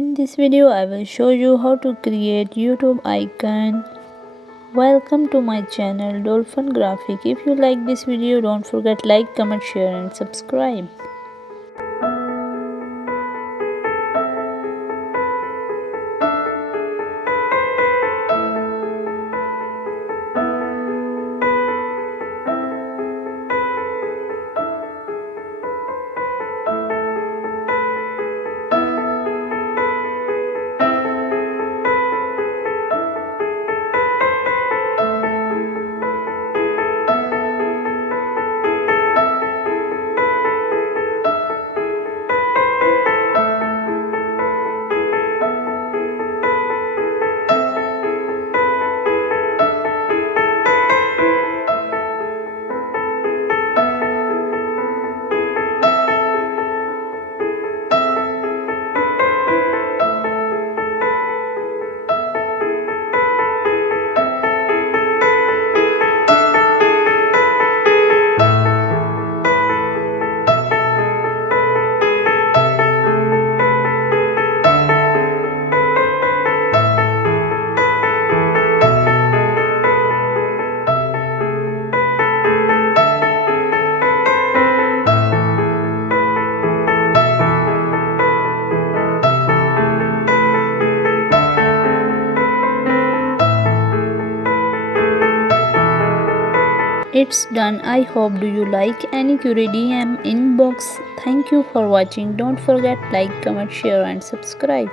In this video I will show you how to create YouTube icon. Welcome to my channel Dolphingraphic. If you like this video, don't forget like, comment, share and subscribe. It's done. I hope do you like. Any query DM inbox. Thank you for watching. Don't forget like, comment, share and subscribe.